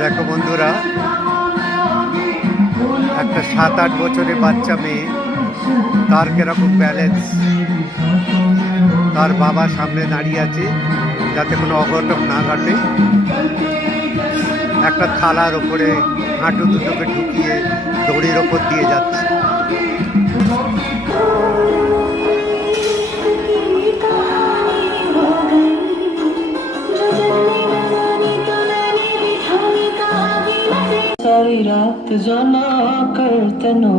দেখো বন্ধুরা, একটা 7-8 বছরের বাচ্চা মেয়ে, তার কিরকম ব্যালেন্স। তার বাবা সামনে দাঁড়িয়ে আছে যাতে কোনো অঘটন না ঘটে। একটা থালার ওপরে হাঁটু দুটোকে ঢুকিয়ে দড়ির ওপর দিয়ে যাচ্ছে। सारी रात जो ना करते नो